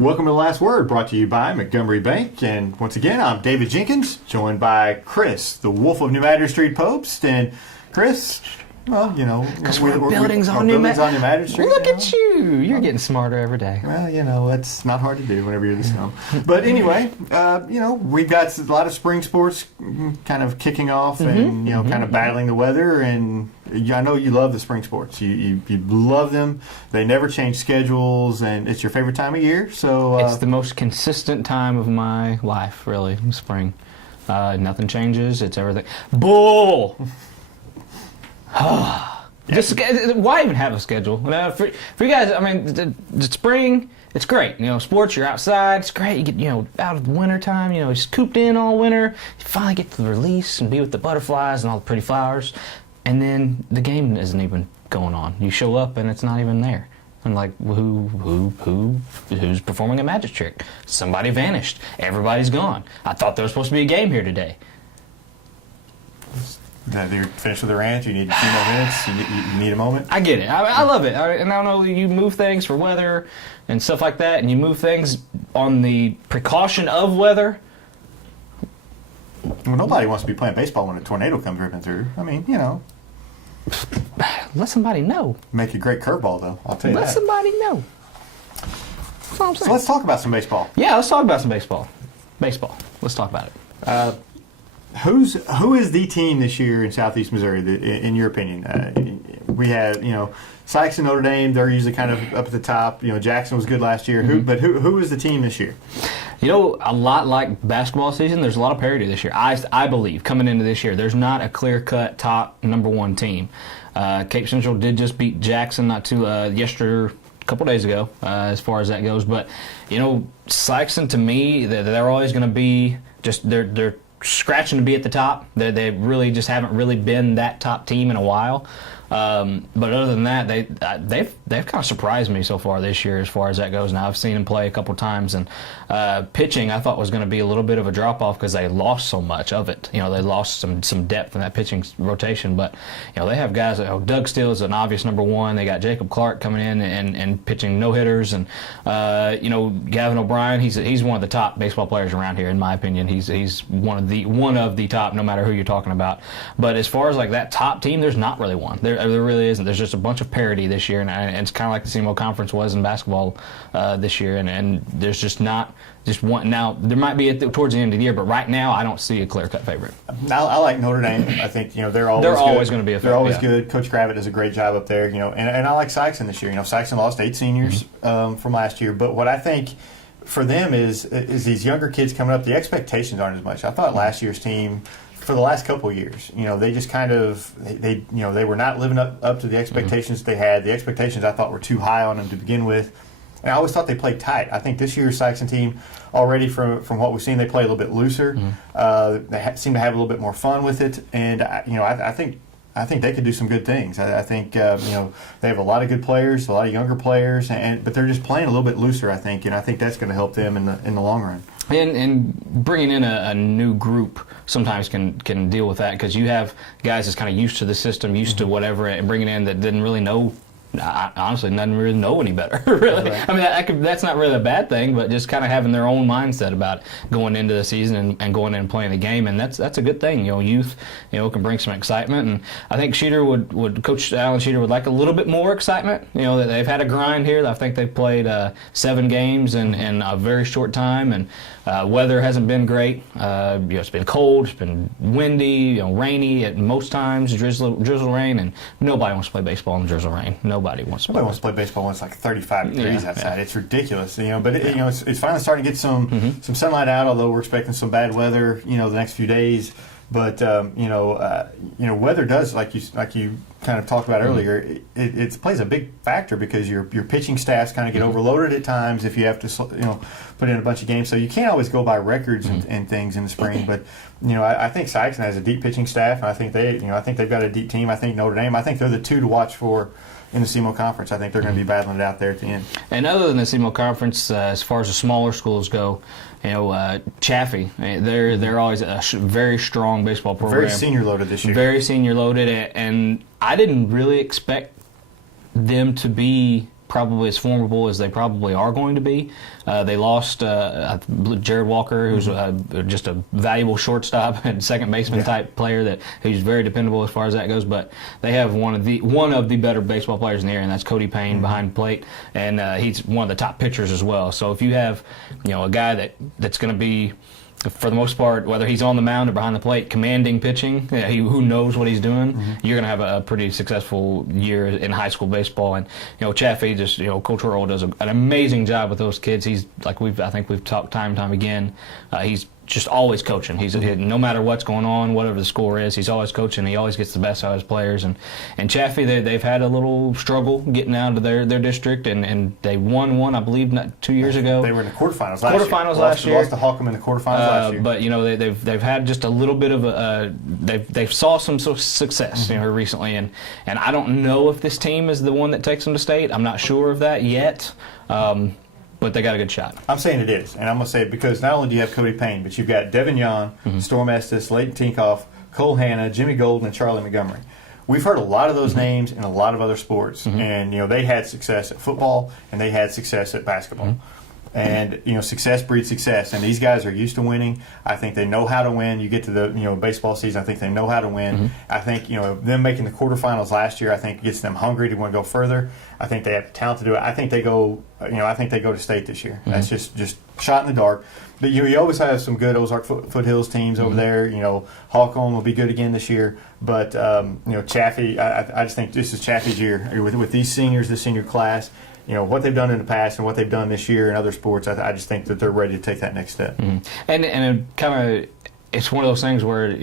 Welcome to The Last Word, brought to you by Montgomery Bank. And once again, I'm David Jenkins, joined by Chris, the Wolf of New Madrid Street Post. And Chris, well, you know, we're buildings on New Madrid Street. Look at you. You're getting smarter every day. Well, you know, it's not hard to do whenever you're this young. But anyway, you know, we've got a lot of spring sports kind of kicking off and, you know, kind of battling the weather. And I know you love the spring sports. You love them. They never change schedules, and it's your favorite time of year. So it's the most consistent time of my life, really, spring. Nothing changes. It's everything. Bull! Just why even have a schedule? For you guys, I mean, the spring, it's great. You know, sports, you're outside, it's great. You get, you know, out of the winter time, you know, you're cooped in all winter. You finally get to the release and be with the butterflies and all the pretty flowers. And then the game isn't even going on. You show up and it's not even there. I'm like, who's performing a magic trick? Somebody vanished. Everybody's gone. I thought there was supposed to be a game here today. They're finished with the ranch. You need a few more minutes. You need a moment. I get it. I love it. And I know you move things for weather and stuff like that, and you move things on the precaution of weather. Well, nobody wants to be playing baseball when a tornado comes ripping through. I mean, you know. Let somebody know. Make a great curveball, though. I'll tell you that. Let somebody know. That's all I'm saying. So let's talk about some baseball. Yeah, let's talk about some baseball. Baseball. Let's talk about it. Who is the team this year in Southeast Missouri, in your opinion? We have, you know, Sykes and Notre Dame. They're usually kind of up at the top. You know, Jackson was good last year. But who is the team this year? You know, a lot like basketball season, there's a lot of parity this year. I believe, coming into this year, there's not a clear-cut top number one team. Cape Central did just beat Jackson a couple days ago, as far as that goes. But, you know, Sykes, to me, they're always going to be just they're scratching to be at the top. They really just haven't really been that top team in a while. But other than that, they've kind of surprised me so far this year as far as that goes. Now I've seen them play a couple times, and pitching I thought was going to be a little bit of a drop off because they lost so much of it. You know, they lost some depth in that pitching rotation. But you know, they have guys. Doug Steele is an obvious number one. They got Jacob Clark coming in and pitching no hitters, and you know, Gavin O'Brien. He's one of the top baseball players around here in my opinion. He's one of the top, no matter who you're talking about. But as far as like that top team, there's not really one. There really isn't. There's just a bunch of parity this year, and it's kind of like the SEMO Conference was in basketball this year, and there's just not just one. Now, there might be towards the end of the year, but right now I don't see a clear-cut favorite. I like Notre Dame. I think, you know, they're always going to be a favorite. They're always good. Coach Kravitz does a great job up there, you know, and I like Sykes this year. You know, Sykes lost 8 seniors from last year, but what I think for them is these younger kids coming up, the expectations aren't as much. I thought last year's team, for the last couple of years, you know, they just kind of they were not living up to the expectations they had. The expectations I thought were too high on them to begin with, and I always thought they played tight. I think this year's Sykes team, already from what we've seen, they play a little bit looser. They seem to have a little bit more fun with it, and you know, I think they could do some good things. I think you know, they have a lot of good players, a lot of younger players, but they're just playing a little bit looser. I think, and I think that's going to help them in the long run. And bringing in a new group sometimes can deal with that, because you have guys that's kind of used to the system, used to whatever, and bringing in that didn't really know. Honestly, doesn't really know any better, really. Right. I mean, that's not really a bad thing, but just kind of having their own mindset about going into the season and going in and playing the game, and that's a good thing. You know, youth, you know, can bring some excitement, and I think Coach Alan Sheeter would like a little bit more excitement. You know, that they've had a grind here. I think they've played 7 games in a very short time, and weather hasn't been great. You know, it's been cold, it's been windy, you know, rainy at most times, drizzle rain, and nobody wants to play baseball in drizzle rain. Nobody wants to play baseball when it's like 35 degrees outside. Yeah. It's ridiculous, you know. But you know, it's finally starting to get some sunlight out. Although we're expecting some bad weather, you know, the next few days. But you know, weather does, like you kind of talked about earlier. It plays a big factor because your pitching staffs kind of get overloaded at times if you have to, you know, put in a bunch of games. So you can't always go by records and things in the spring. But you know, I think Sykes has a deep pitching staff, and I think they've got a deep team. I think Notre Dame. I think they're the two to watch for in the SEMO Conference. I think they're going to be battling it out there at the end. And other than the SEMO Conference, as far as the smaller schools go, you know, Chaffee, they're always a very strong baseball program. Very senior loaded this year. Very senior loaded, and I didn't really expect them to be probably as formidable as they probably are going to be. They lost Jared Walker, who's just a valuable shortstop and second baseman type player who's very dependable as far as that goes. But they have one of the better baseball players in the area, and that's Cody Payne behind the plate, and he's one of the top pitchers as well. So if you have a guy that's going to be, for the most part, whether he's on the mound or behind the plate, commanding pitching, who knows what he's doing, you're going to have a pretty successful year in high school baseball. And Chaffee Coach Earl does an amazing job with those kids. He's I think we've talked time and time again. He's just always coaching. He's no matter what's going on, whatever the score is, he's always coaching. He always gets the best out of his players. And Chaffee, they've had a little struggle getting out of their district, and they won one, I believe, 2 years ago. They were in the quarterfinals last year. Lost to Holcomb in the quarterfinals last year. But they've had just a little bit of they've saw some success recently, and I don't know if this team is the one that takes them to state. I'm not sure of that yet. But they got a good shot. I'm saying it is, and I'm going to say it because not only do you have Cody Payne, but you've got Devin Yon, Storm Estes, Leighton Tinkoff, Cole Hanna, Jimmy Golden, and Charlie Montgomery. We've heard a lot of those names in a lot of other sports, and they had success at football and they had success at basketball. And success breeds success, and these guys are used to winning. I think they know how to win. You get to the baseball season, I think they know how to win. I think them making the quarterfinals last year, I think gets them hungry to want to go further. I think they have the talent to do it. I think they go. I think they go to state this year. That's just shot in the dark. But you always have some good Ozark Foothills teams over there. Holcomb will be good again this year. But Chaffee, I just think this is Chaffee's year with these seniors, the senior class. What they've done in the past and what they've done this year in other sports, I just think that they're ready to take that next step. And it kind of, it's one of those things where,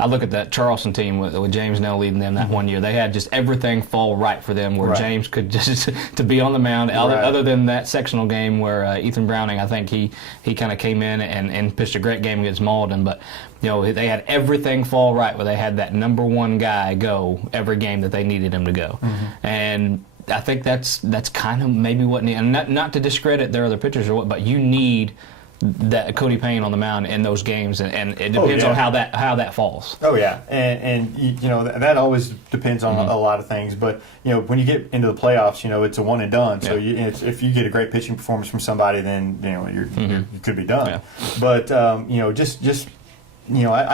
I look at that Charleston team with James Nell leading them that one year. They had just everything fall right for them where James could just to be on the mound. Other than that sectional game where Ethan Browning, I think he kind of came in and pitched a great game against Malden. But they had everything fall right where they had that number one guy go every game that they needed him to go. And I think that's kind of maybe what, and not to discredit their other pitchers or what, but you need that Cody Payne on the mound in those games, and it depends on how that falls. Oh yeah, and that always depends on a lot of things. But when you get into the playoffs, it's a one and done. So if you get a great pitching performance from somebody, then you could be done. Yeah. But I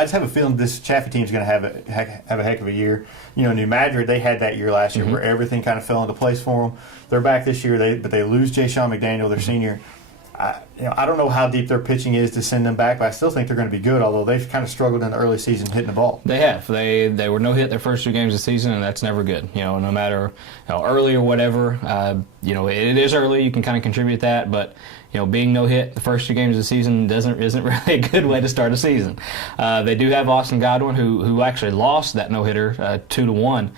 just have a feeling this Chaffee team is going to have a heck of a year. New Madrid, they had that year last year where everything kind of fell into place for them. They're back this year, but they lose Jay Sean McDaniel, their senior. I don't know how deep their pitching is to send them back, but I still think they're going to be good, although they've kind of struggled in the early season hitting the ball. They have. They were no-hit their first 2 games of the season, and that's never good. No matter early or whatever, it is early. You can kind of contribute that, but being no-hit the first 2 games of the season isn't really a good way to start a season. They do have Austin Godwin, who actually lost that no-hitter 2-1.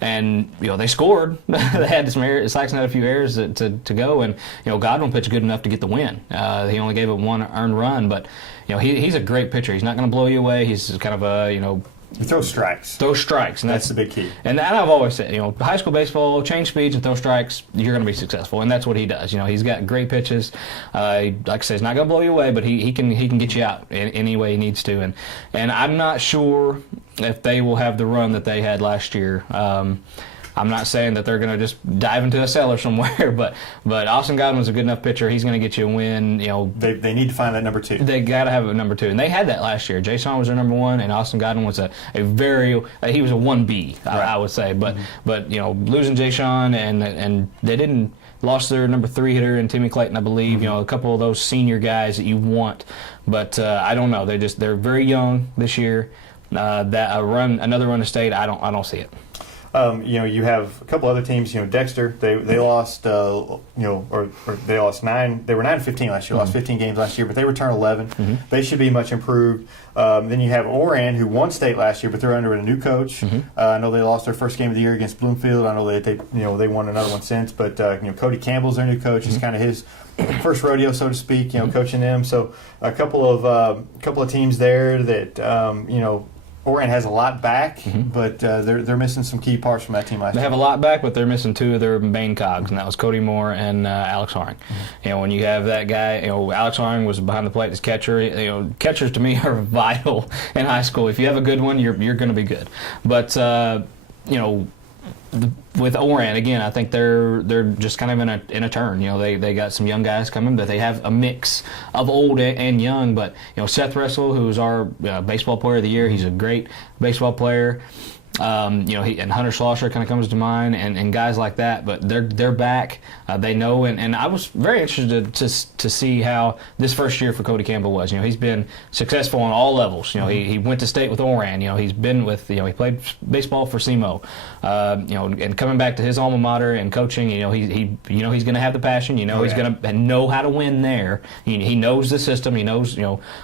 And they scored. They had some errors. Saxon had a few errors to go, and Godwin pitched good enough to get the win. He only gave up 1 earned run, but he's a great pitcher. He's not going to blow you away. He's kind of a he throws strikes. And that's the big key. And I've always said, high school baseball, change speeds and throw strikes, you're going to be successful, and that's what he does. He's got great pitches. Like I said, he's not going to blow you away, but he can get you out in any way he needs to. And I'm not sure if they will have the run that they had last year. I'm not saying that they're going to just dive into a cellar somewhere, but Austin Godwin's a good enough pitcher. He's going to get you a win. They need to find that number 2. They got to have a number 2, and they had that last year. Jason was their number 1, and Austin Godwin was he was a 1B, I would say. But losing Jason and they didn't. Lost their number 3 hitter in Timmy Clayton, I believe. A couple of those senior guys that you want, but I don't know. They're very young this year. Another run to state, I don't see it. You have a couple other teams. Dexter, they lost. Or they lost 9. They were 9-15 last year. Lost 15 games last year, but they returned 11. They should be much improved. Then you have Oran, who won state last year, but they're under a new coach. I know they lost their first game of the year against Bloomfield. I know they won another one since. But Cody Campbell's their new coach. It's kind of his first rodeo, so to speak. Coaching them. So a couple of teams there that Oran has a lot back, but they're missing some key parts from that team last year. They have a lot back, but they're missing 2 of their main cogs, and that was Cody Moore and Alex Haring. When you have that guy, Alex Haring was behind the plate as catcher. Catchers to me are vital in high school. If you have a good one, you're going to be good. But with Oran again, I think they're just kind of in a turn. They got some young guys coming, but they have a mix of old and young. But Seth Russell, who's our baseball player of the year, he's a great baseball player. And Hunter Schlosser kind of comes to mind, and guys like that. But they're back. They know, and I was very interested to see how this first year for Cody Campbell was. He's been successful on all levels. He went to state with Oran. He's been with he played baseball for SEMO. And coming back to his alma mater and coaching. He's going to have the passion. He's going to know how to win there. He knows the system. He knows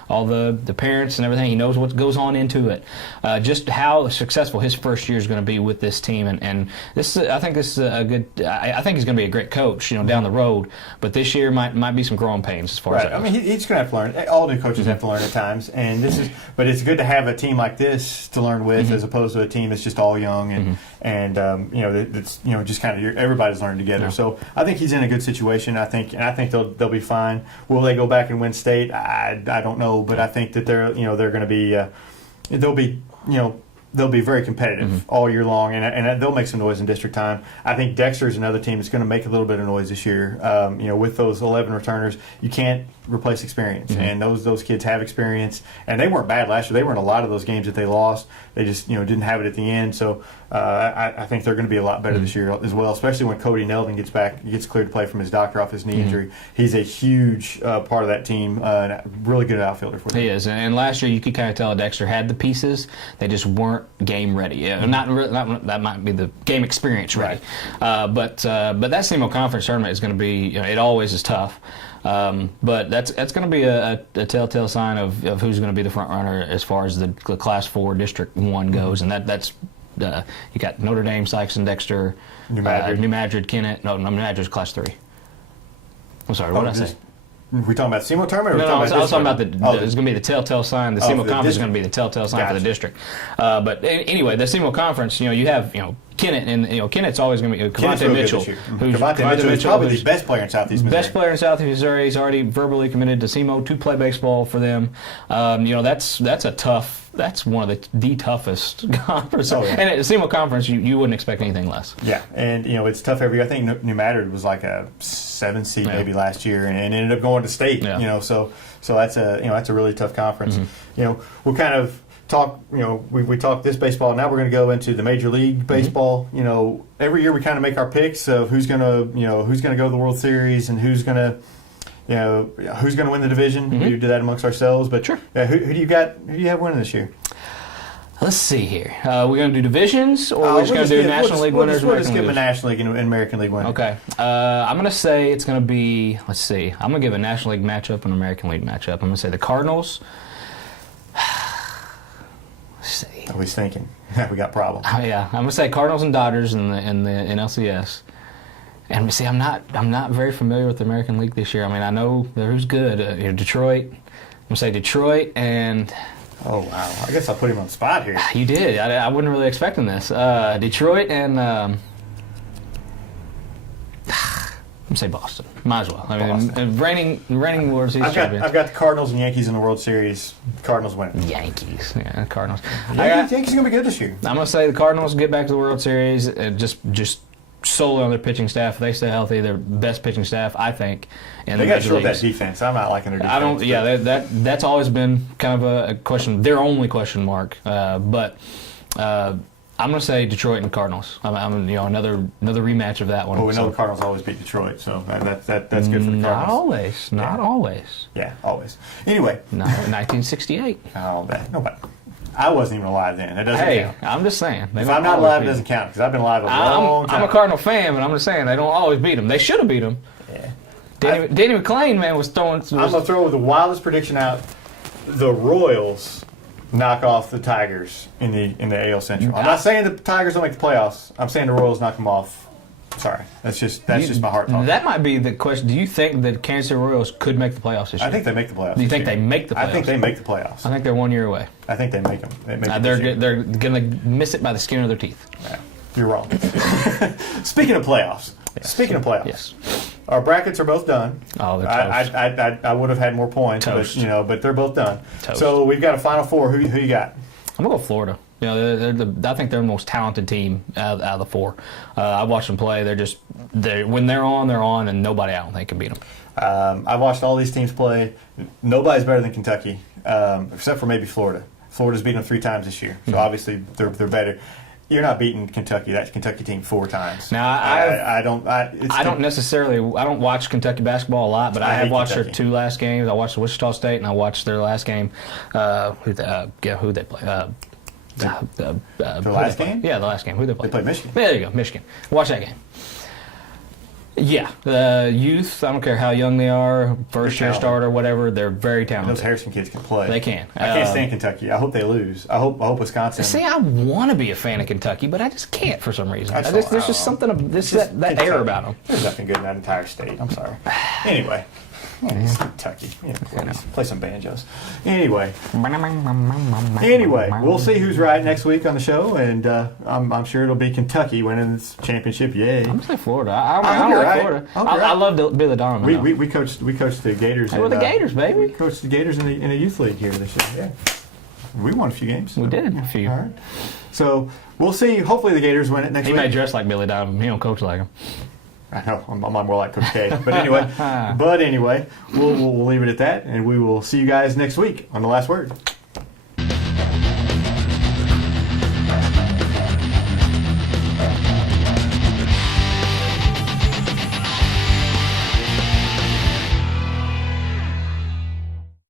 all the parents and everything. He knows what goes on into it. Just how successful his first year is going to be with this team, and this I think this is a good. I think he's going to be a great coach, down the road. But this year might be some growing pains as far as that goes. I mean, he's going to have to learn. All new coaches have to learn at times, and but it's good to have a team like this to learn with, as opposed to a team that's just all young and that's just kind of everybody's learning together. So I think he's in a good situation. I think they'll be fine. Will they go back and win state? I don't know, but I think that they're going to be they'll be very competitive all year long, and they'll make some noise in district time. I think Dexter is another team that's going to make a little bit of noise this year. With those 11 returners, you can't replace experience, and those kids have experience, and they weren't bad last year. They were in a lot of those games that they lost. They just didn't have it at the end. So I think they're going to be a lot better this year as well, especially when Cody Neldon gets back, gets cleared to play from his doctor off his knee injury. He's a huge part of that team, and a really good outfielder for them. He is, and last year you could kind of tell Dexter had the pieces. They just weren't game ready. Not that might be the game experience ready. Right. But that SEMO conference tournament is going to be. It always is tough. But that's going to be a telltale sign of who's going to be the front runner as far as the Class 4 District 1 goes, and that's you got Notre Dame, Sykes, Dexter, New Madrid, Kennett. No, New Madrid's Class 3. I'm sorry, what did I say? We talking about SEMO tournament? I was talking about it's going to be the telltale sign. The SEMO conference is going to be the telltale sign for the district. But anyway, the SEMO conference, you have Kennett, and Kennett's always going to be Cavante Mitchell. Cavante Mitchell is probably the best player in Southeast Missouri. Best player in Southeast Missouri. He's already verbally committed to SEMO to play baseball for them. That's a tough. That's one of the toughest conferences. And at the SEMO conference, you wouldn't expect anything less. Yeah, and it's tough every year. I think New Madrid was like a 7 seed maybe last year, and ended up going to state. Yeah. So that's a really tough conference. We'll kind of talk. We talked this baseball. Now we're going to go into the Major League Baseball. Every year we kind of make our picks of who's going to go to the World Series and who's going to win the division. We do that amongst ourselves. But sure. Who do you got? Who do you have winning this year? Let's see here. We're going to do divisions, or we're just going to do National League winners? We'll just give a National League and American League winner. Okay. I'm going to say it's going to be, let's see. I'm going to give a National League matchup and an American League matchup. I'm going to say the Cardinals. Let's see. I was thinking. We got problems. Yeah. I'm going to say Cardinals and Dodgers in the NLCS. And see, I'm not very familiar with the American League this year. I mean, I know who's good. Detroit. I'm going to say Detroit and... Oh, wow. I guess I'll put him on the spot here. You did. I wasn't really expecting this. Detroit and... I'm going to say Boston. Might as well. I mean, reigning World Series champions. I've got the Cardinals and Yankees in the World Series. Cardinals winning. Yankees. Yeah, Cardinals. Yankees going to be good this year. I'm going to say the Cardinals get back to the World Series just solely on their pitching staff. If they stay healthy, their best pitching staff, I think. And they got to shore that defense. I'm not liking their defense. I don't. Yeah, that's always been kind of a question, their only question mark. But I'm going to say Detroit and Cardinals. I'm another rematch of that one. Well, we know the Cardinals always beat Detroit, so that's good for the Cardinals. Not always. Yeah, always. Anyway. No, 1968. Oh, nobody. I wasn't even alive then. It doesn't count. I'm just saying. If I'm not alive, it doesn't count because I've been alive a long time. I'm a Cardinal fan, but I'm just saying they don't always beat them. They should have beat them. Yeah. Danny McClain, man, was throwing. I'm going to throw the wildest prediction out. The Royals knock off the Tigers in the AL Central. I'm not saying the Tigers don't make the playoffs. I'm saying the Royals knock them off. Sorry, that's just my heart talking. That might be the question. Do you think that Kansas City Royals could make the playoffs this year? I think they make the playoffs. Do you think they make the playoffs? I think they make the playoffs. I think they're 1 year away. I think they make them. They're going to miss it by the skin of their teeth. Yeah, you're wrong. Speaking of playoffs. Yes. Our brackets are both done. Oh, they're toast. I would have had more points, toast. but they're both done. Toast. So we've got a Final Four. Who you got? I'm gonna go Florida. You know, I think they're the most talented team out of the four. I watched them play. When they're on, and nobody I don't think can beat them. I've watched all these teams play. Nobody's better than Kentucky, except for maybe Florida. Florida's beaten them 3 times this year, so obviously they're better. You're not beating Kentucky. That Kentucky team 4 times. Now I don't watch Kentucky basketball a lot, but I have watched their 2 last games. I watched Wichita State and I watched their last game. Who they play? The last game? Yeah, the last game. Who they play? They played Michigan. There you go, Michigan. Watch that game. Yeah, the youth, I don't care how young they are, first-year starter, whatever, they're very talented. Those Harrison kids can play. They can. I can't stand Kentucky. I hope they lose. I hope Wisconsin. See, I want to be a fan of Kentucky, but I just can't for some reason. There's just something, that air about them. There's nothing good in that entire state. I'm sorry. Anyway. It's Kentucky. Yeah, please. Play some banjos. Anyway, we'll see who's right next week on the show, and I'm sure it'll be Kentucky winning this championship. Yay! I'm going to say Florida. I like right. Florida. I love Billy Donovan. We coached the Gators. We're the Gators, baby. We coached the Gators in a youth league here this year. Yeah, we won a few games. We did a few. All right. So we'll see. Hopefully the Gators win it next week. He may dress like Billy Donovan. He don't coach like him. I know, I'm more like Coach K. But anyway, we'll leave it at that, and we will see you guys next week on The Last Word.